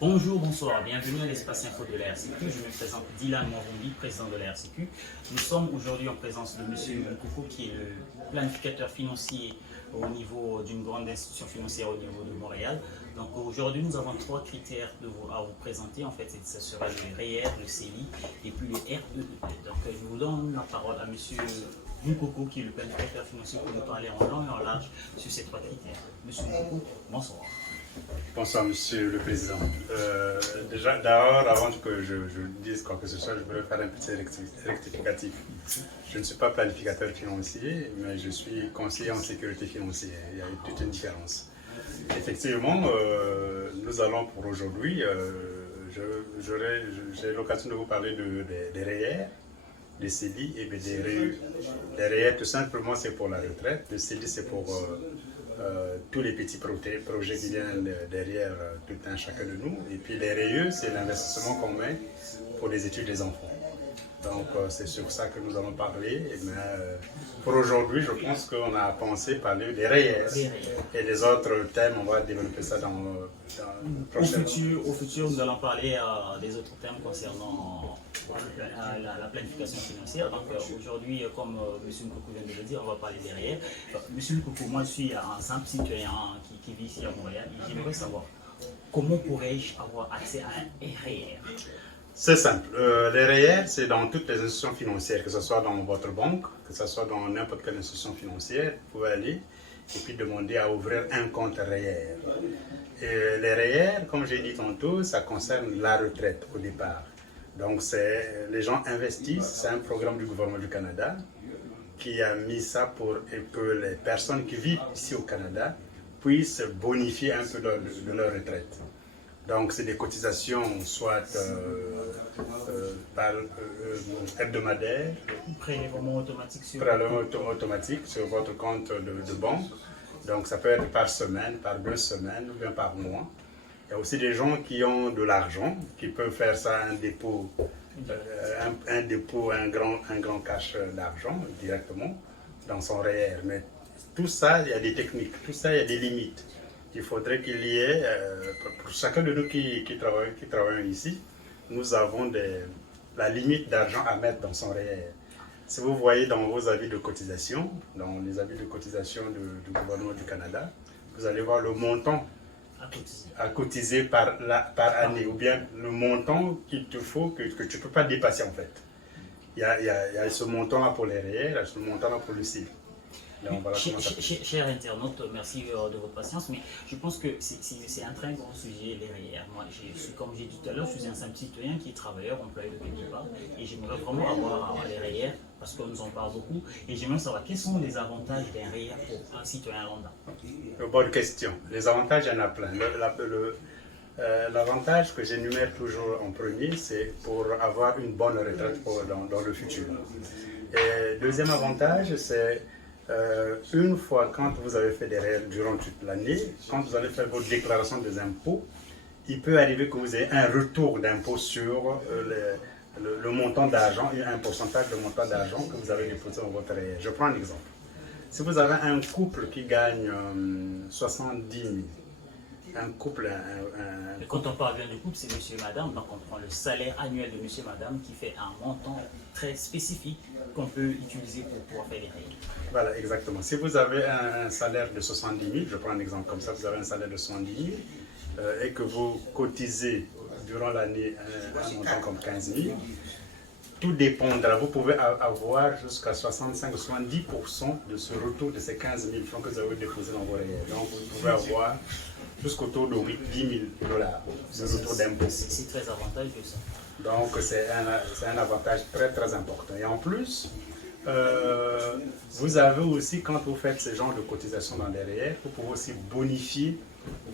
Bonjour, bonsoir, bienvenue à l'espace info de la RCQ. Je me présente Dylan Mwavumbi, président de la RCQ. Nous sommes aujourd'hui en présence de M. Moukoko, qui est le planificateur financier au niveau d'une grande institution financière au niveau de Montréal. Donc aujourd'hui, nous avons trois critères à vous présenter. En fait, ce sera le REER, le CELI et puis le REEE. Donc je vous donne la parole à M. Moukoko, qui est le planificateur financier, pour nous parler en long et en large sur ces trois critères. M. Moukoko, bonsoir. Bonsoir, Monsieur le Président. Déjà, d'abord, avant que je dise quoi que ce soit, je voudrais faire un petit rectificatif. Je ne suis pas planificateur financier, mais je suis conseiller en sécurité financière. Il y a toute une différence. Effectivement, nous allons pour aujourd'hui, j'ai l'occasion de vous parler des REER, des CELI et des REEU. Les REER, tout simplement, c'est pour la retraite. Le CELI, c'est pour tous les petits projets qui viennent derrière tout un chacun de nous. Et puis les REEU, c'est l'investissement qu'on met pour les études des enfants. Donc c'est sur ça que nous allons parler. Mais pour aujourd'hui, je pense qu'on a pensé parler des REER. Et les autres thèmes, on va développer ça dans le prochain. Au futur, nous allons parler des autres thèmes concernant la planification financière. Donc aujourd'hui, comme M. Moukoko vient de le dire, on va parler des REER. M. Moukoko, moi je suis un simple citoyen qui vit ici à Montréal et j'aimerais savoir comment pourrais-je avoir accès à un REER? C'est simple. Les REER, c'est dans toutes les institutions financières, que ce soit dans votre banque, que ce soit dans n'importe quelle institution financière, vous pouvez aller et puis demander à ouvrir un compte REER. Et les REER, comme j'ai dit tantôt, ça concerne la retraite au départ. Donc les gens investissent, c'est un programme du gouvernement du Canada qui a mis ça pour que les personnes qui vivent ici au Canada puissent bonifier un peu de leur retraite. Donc c'est des cotisations soit hebdomadaires, Prélèvement automatique sur votre compte de banque. Donc ça peut être par semaine, par 2 semaines ou bien par mois. Il y a aussi des gens qui ont de l'argent, qui peuvent faire ça un dépôt, un grand cash d'argent directement dans son REER. Mais tout ça, il y a des techniques, tout ça, il y a des limites. Il faudrait qu'il y ait, pour chacun de nous qui travaillons ici, nous avons la limite d'argent à mettre dans son REER. Si vous voyez dans vos avis de cotisation, dans les avis de cotisation du gouvernement du Canada, vous allez voir le montant à cotiser par année, ou bien le montant qu'il te faut, que tu ne peux pas dépasser en fait. Il y a ce montant-là pour les REER, il y a ce montant-là pour le CIL. Chers internautes, merci de votre patience, mais je pense que c'est un très grand sujet, les REER. Moi, comme j'ai dit tout à l'heure, je suis un simple citoyen qui est travailleur, employé de quelque part, et j'aimerais vraiment avoir les REER, parce qu'on nous en parle beaucoup, et j'aimerais savoir quels sont les avantages d'un REER pour un citoyen lambda. Bonne question. Les avantages, il y en a plein. L'avantage que j'énumère toujours en premier, c'est pour avoir une bonne retraite dans le futur. Et deuxième avantage, c'est une fois quand vous avez fait des REER durant toute l'année, quand vous allez faire votre déclaration des impôts, il peut arriver que vous ayez un retour d'impôt sur le montant d'argent, un pourcentage de montant d'argent que vous avez déposé dans votre REER. Je prends un exemple. Si vous avez un couple qui gagne 70 000, un couple... Et quand on parle bien de couple, c'est monsieur et madame, donc on prend le salaire annuel de monsieur et madame qui fait un montant très spécifique qu'on peut utiliser pour pouvoir faire les REER. Voilà, exactement. Si vous avez un salaire de 70 000, je prends un exemple comme ça, vous avez un salaire de 70 000 et que vous cotisez durant l'année un montant comme 15 000, tout dépendra. Vous pouvez avoir jusqu'à 65-70% de ce retour de ces 15 000 francs que vous avez déposés dans vos REER. Donc vous pouvez avoir jusqu'autour de 10 000 $ de retour d'impôt. C'est très avantageux ça. Donc c'est un avantage très très important. Et en plus, vous avez aussi, quand vous faites ce genre de cotisation dans les REER, vous pouvez aussi bonifier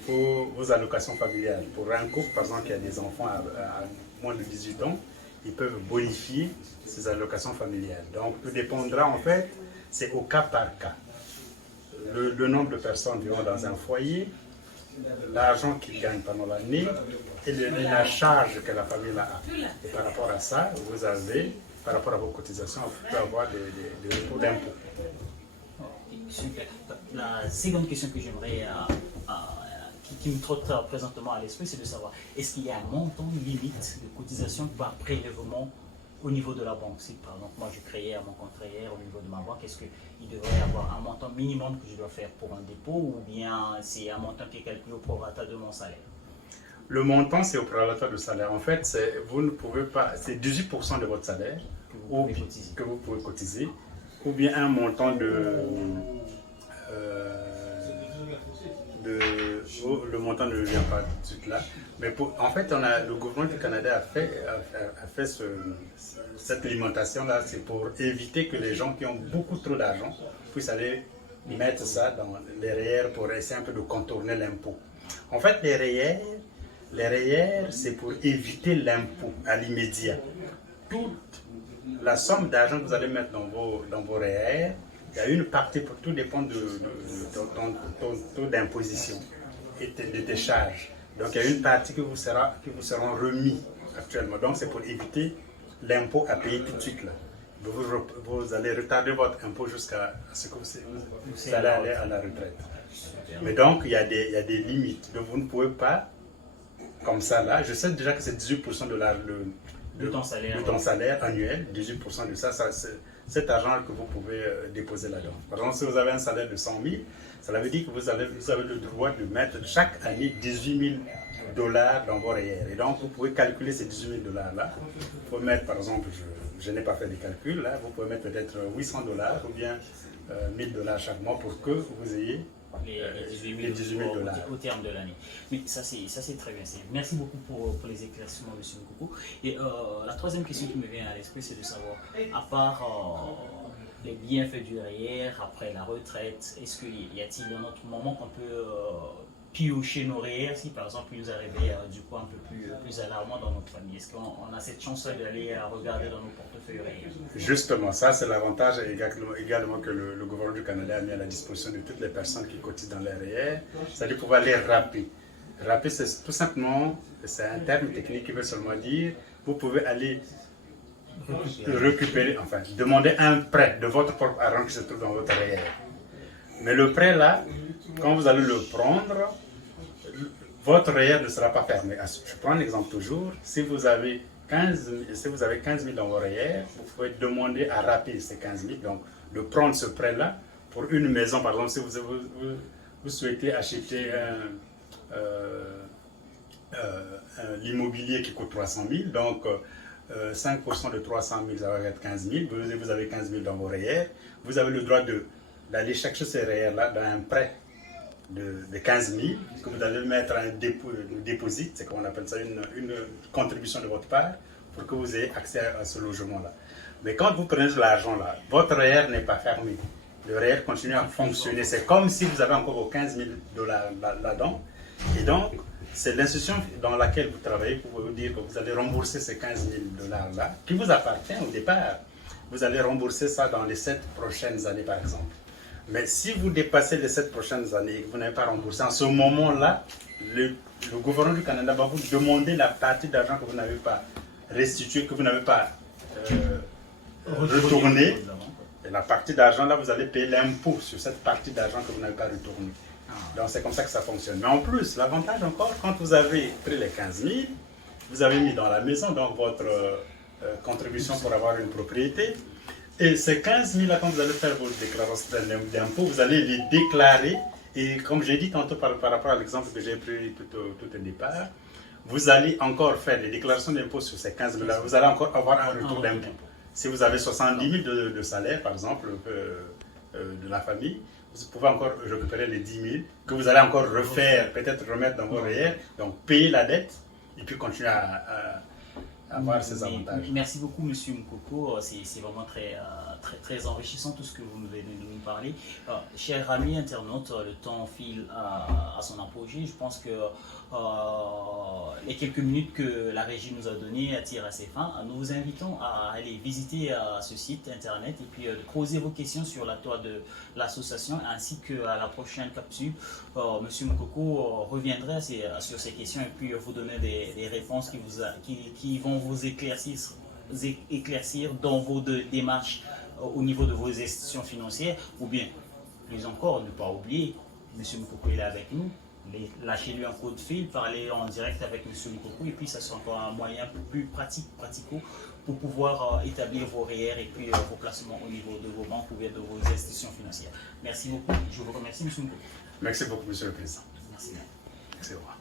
vos allocations familiales. Pour un couple, par exemple, qui a des enfants à moins de 18 ans, ils peuvent bonifier ces allocations familiales. Donc tout dépendra en fait, c'est au cas par cas. Le nombre de personnes vivant dans un foyer, l'argent qu'ils gagnent pendant l'année et la charge que la famille a. Et par rapport à ça, vous avez, par rapport à vos cotisations, vous pouvez avoir des retours d'impôts. Super. La seconde question que j'aimerais qui me trotte présentement à l'esprit, c'est de savoir, est-ce qu'il y a un montant limite de cotisation par prélèvement au niveau de la banque? Si par exemple, moi je créais mon compte REER au niveau de ma banque, est-ce qu'il devrait y avoir un montant minimum que je dois faire pour un dépôt, ou bien c'est un montant qui est calculé au prorata de mon salaire? Le montant, c'est au prorata de salaire. En fait, vous ne pouvez pas, c'est 18% de votre salaire que vous pouvez cotiser, ou bien un montant le montant ne vient pas tout de suite là. Mais en fait, le gouvernement du Canada a fait cette limitation-là, c'est pour éviter que les gens qui ont beaucoup trop d'argent puissent aller mettre ça dans les REER pour essayer un peu de contourner l'impôt. En fait, les REER, c'est pour éviter l'impôt à l'immédiat. Toute la somme d'argent que vous allez mettre dans vos REER, il y a une partie, pour tout dépend de ton taux d'imposition et de tes charges. Donc il y a une partie qui vous seront remis actuellement. Donc c'est pour éviter l'impôt à payer tout de suite là. Vous allez retarder votre impôt jusqu'à ce que vous allez aller à la retraite. Mais donc il y a des limites. Donc vous ne pouvez pas, comme ça là, je sais déjà que c'est 18% de ton salaire annuel, 18% de ça, cet argent que vous pouvez déposer là-dedans. Par exemple, si vous avez un salaire de 100 000, cela veut dire que vous avez le droit de mettre chaque année 18 000 $ dans vos REER. Et donc, vous pouvez calculer ces 18 000 $ là. Vous pouvez mettre, par exemple, je n'ai pas fait de calcul, là, vous pouvez mettre peut-être 800 $ ou bien 1 000 $ chaque mois pour que vous ayez les 18 000 $ au terme de l'année. Mais ça c'est très bien. Merci beaucoup pour les éclaircissements, M. Nkoko. Et la troisième question qui me vient à l'esprit, c'est de savoir, à part les bienfaits du REER après la retraite, y a-t-il un autre moment qu'on peut piocher nos REER si par exemple il nous arrivait du coup un peu plus alarmant dans notre famille? Est-ce qu'on a cette chance d'aller regarder dans nos portefeuilles REER? Justement, ça c'est l'avantage également que le gouvernement du Canada a mis à la disposition de toutes les personnes qui cotisent dans les REER, c'est-à-dire pouvoir les rapper. Rapper, c'est tout simplement, c'est un terme technique qui veut seulement dire, vous pouvez aller récupérer, enfin, demander un prêt de votre propre argent qui se trouve dans votre REER. Mais le prêt là, quand vous allez le prendre, votre REER ne sera pas fermé. Je prends un exemple toujours, si vous avez 15 000 dans vos REER, vous pouvez demander à rapper ces 15 000, donc de prendre ce prêt là pour une maison. Par exemple, si vous souhaitez acheter l'immobilier qui coûte 300 000, donc 5% de 300 000, ça va être 15 000. Vous avez 15 000 dans vos REER. Vous avez le droit d'aller chercher ces REER-là dans un prêt de 15 000, que vous allez mettre un dépôt, c'est comme on appelle ça, une contribution de votre part, pour que vous ayez accès à ce logement-là. Mais quand vous prenez de l'argent là, votre REER n'est pas fermé. Le REER continue à fonctionner. C'est comme si vous avez encore vos 15 000 $ là-dedans. Et donc, c'est l'institution dans laquelle vous travaillez pour vous dire que vous allez rembourser ces 15 000 $ là, qui vous appartient au départ. Vous allez rembourser ça dans les 7 prochaines années, par exemple. Mais si vous dépassez les 7 prochaines années et que vous n'avez pas remboursé, en ce moment-là, le gouvernement du Canada va vous demander la partie d'argent que vous n'avez pas restituée, que vous n'avez pas retournée. Et la partie d'argent, là, vous allez payer l'impôt sur cette partie d'argent que vous n'avez pas retournée. Donc c'est comme ça que ça fonctionne. Mais en plus, l'avantage encore, quand vous avez pris les 15 000, vous avez mis dans la maison donc votre contribution pour avoir une propriété. Et ces 15 000 là, quand vous allez faire vos déclarations d'impôt, vous allez les déclarer. Et comme j'ai dit tantôt par rapport à l'exemple que j'ai pris tout au départ, vous allez encore faire les déclarations d'impôt sur ces 15 000 là. Vous allez encore avoir un retour d'impôt. Si vous avez 70 000 de salaire, par exemple, de la famille, vous pouvez encore récupérer les 10 000 que vous allez encore refaire, peut-être remettre dans vos REER, donc payer la dette et puis continuer à avoir ces avantages. Merci beaucoup, M. Nkoko. C'est vraiment très enrichissant tout ce que vous nous venez de nous parler. Chers amis internautes, le temps file à son apogée. Je pense que les quelques minutes que la régie nous a données attirent à ses fins. Nous vous invitons à aller visiter ce site internet et puis de poser vos questions sur la toile de l'association ainsi qu'à la prochaine capsule. M. Nkoko reviendrait sur ces questions et puis vous donner des réponses qui vont vous éclaircir dans vos démarches au niveau de vos institutions financières, ou bien, plus encore, ne pas oublier, M. Nkoko est là avec nous, lâchez-lui un coup de fil, parlez en direct avec M. Moukoko, et puis ça sera encore un moyen plus pratico pour pouvoir établir vos REER et puis vos placements au niveau de vos banques ou bien de vos institutions financières. Merci beaucoup. Je vous remercie, M. Moukoko. Merci beaucoup, M. le Président. Merci. Merci, au revoir.